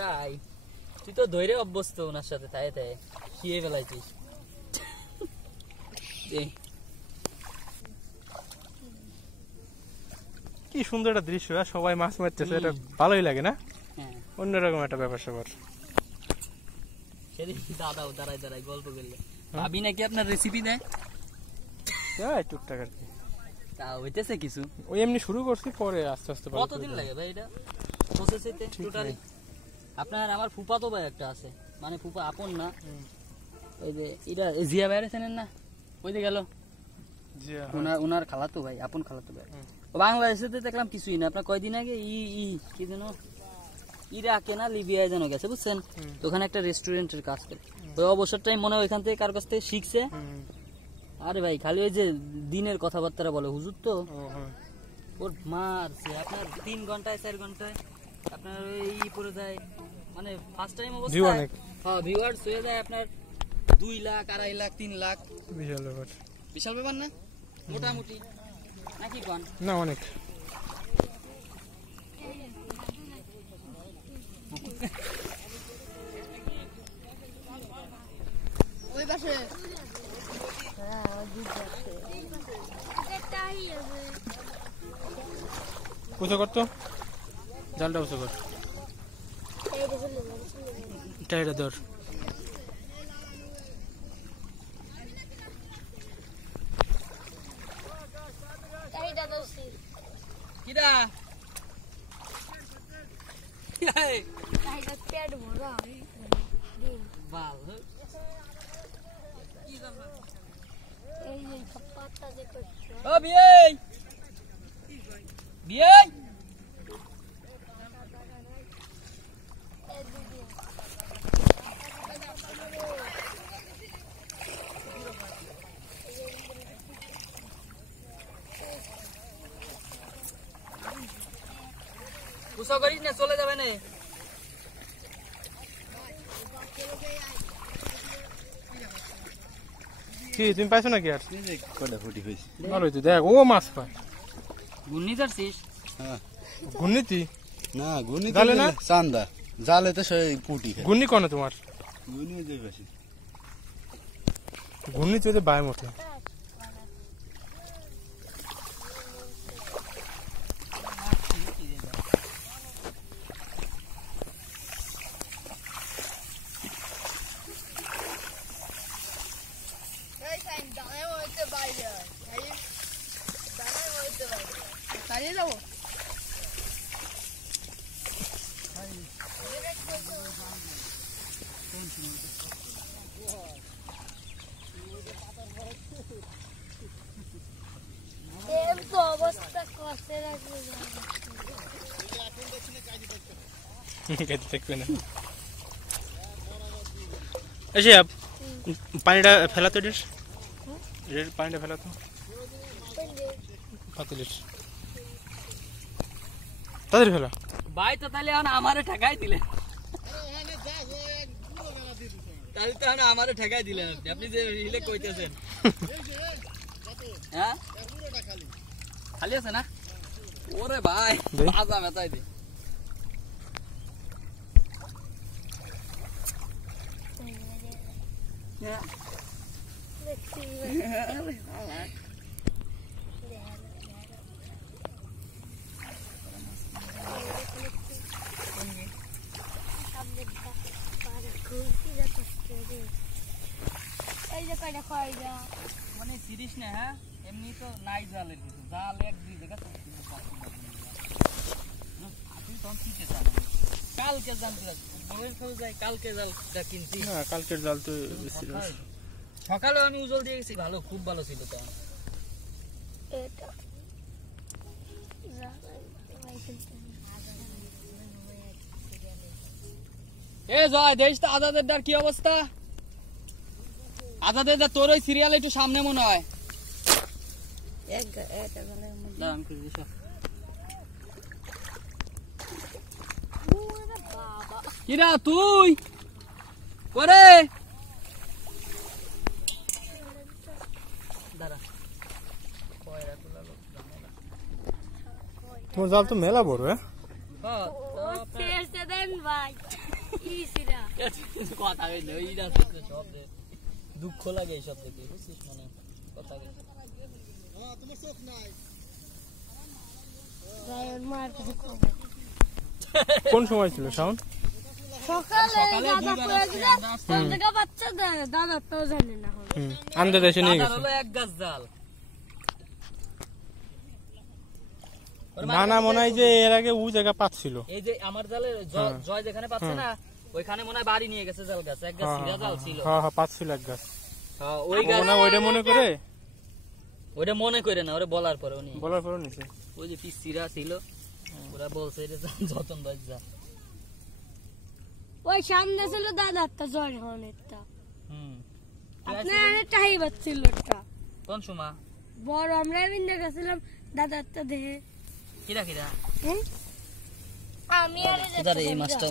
তাই তুই তো ধৈর্য অভ্যস্ত ওনার সাথে, তাই তাই শিয়ে ফেলাইছিস। কি সুন্দর একটা দৃশ্য, সবাই মাছ মারতেছে, এটা ভালোই লাগে না? অন্যরকম একটা ব্যাপার স্যাপার। সেদিন দাদাও দাঁড়ায় দাঁড়ায় গল্প করলে, ভাবি নাকি আপনার রেসিপি দেয় টুকটাক আর কি, তা হইতেছে কিছু। ওই এমনি শুরু করছি, পরে আস্তে আস্তে। কতদিন লাগে ভাই এটা প্রসেস হইতে টোটালি? আপনার আমার ফুফাতো ভাই একটা আছে, মানে ফুফা আপন না, ওই যে এটা জিয়া ভাইয়ের চেনেন না, ওই যে গেল ওনার খালাতো ভাই, আপন খালাতো ভাই। বাংলাদেশে দেখলাম কিছুই না, আপনার কয়দিন আগে কি যেন ইরাকে না লিবিয়ায় যেন গেছে, বুঝছেন? ওখানে একটা রেস্টুরেন্টের কাজ করে, ওই অবসর টাইম মনে হয় ওইখান থেকে কার কাছ থেকে শিখছে। আরে ভাই খালি ওই যে দিনের কথাবার্তা বলে, হুজুর তো ওর মারছে আপনার 3 ঘন্টায় 4 ঘন্টায় আপনার ওই পড়ে যায়, মানে ফার্স্ট টাইম অবস্থা। হ্যাঁ ভিউয়ার্স হয়ে যায় আপনার 2 লাখ 2.5 লাখ 3 লাখ। বিশাল ব্যাপার, বিশাল ব্যাপার না মোটামুটি নাকি কোন না? অনেক। ওই পাশে উঁচু করতো, জালটা উঁচু কর, এটা ধর। কিরা পেট ভরা বাল এই যে পাতা যে করছো। ও বিয়ে বিয়ে গুসা করিস না, চলে যাবে না। কি তুমি পাইছো নাকি? আর কটা ফুটি হয়েছে, ভালোই তো, দেখ ও মাছ পায়। গুন্নি ধরছিস? হ্যাঁ ঘূর্ণিতি না গুনি জালে না, চান্দা জালে তো সেই পুটি খায়। ঘূর্ণি কোনে তোমার? গুনি যে বেশি ঘূর্ণিতে ওদের বায় মতো। দাঁড়িয়ে যাবো। অবস্থা কষ্টে রাখবে দেখবে না। এসে পানিটা ফেলাতো, পানিটা ফেলাতো পাতিলিস তাদের ফেলা। ভাই তো তাহলে আমারে ঠেকাই দিলেন, তাহলে তো আমারে ঠেকাই দিলেন আপনি যে রিলে কইতেছেন। হ্যাঁ খালি আছে না? ওরে ভাই বাজা মেতাই দে। মানে সিরিজ না, হ্যাঁ এমনি তো নাই জালের কিছু, জাল 1-2 জায়গা কালকে কালকে জালটা কিনছি। কালকের জাল তো সকালে আমি উজল দিয়ে গেছি, ভালো খুব ভালো ছিল। তো এ জয় দেশ তো আজাদের ডার কি অবস্থা? আজাদের দা তোর ওই সিরিয়াল একটু সামনে মনে হয়। কিরা তুই করে তোমার জাল তো মেলা বড়। ভাই ইসিরা কথা কই না ইরা সব সব রে। দুঃখ লাগে এইসব দেখে বুঝছিস মানে কথা কই গায়ের মার কাছে খবর কোন সময় ছিল শাওন? সকালে সকালে দাদা দুইবার পড়ে আসছে, গেছে আসছে। কোন জায়গা বাচ্চা দাদা তো জানে না হলো আন্দা দেশে নিয়ে দাদার গেছে। হলো এক গাছ জাল ওর না না মনে হয় যে এর আগে ও জায়গা পাচ্ছিল। এই যে আমার জালে জয় যেখানে পাচ্ছে না ওইখানে মনে হয় বাড়ি নিয়ে গেছে জাল গাছ এক গাছ সিরা জাল ছিল হ্যাঁ হ্যাঁ পাচ্ছিল এক গাছ। হ্যাঁ ওই ও গাছ না ওইটা মনে করে ওইটা মনে করে না ওরে বলার পরে উনি বলার পরে নিছে। ওই যে পিস সিরা ছিল ওরা বলছে এটা যতন ভাই যা ওই সামনে ছিল দাদার তো জ্বর হনেরটা হুম আপনার টাই বাচ্ছিল একটা কোন সময় বড় আমরা বিন্দা গেছিলাম দাদার তো দেহে কিরা কিরা আমি আর এই মাছটা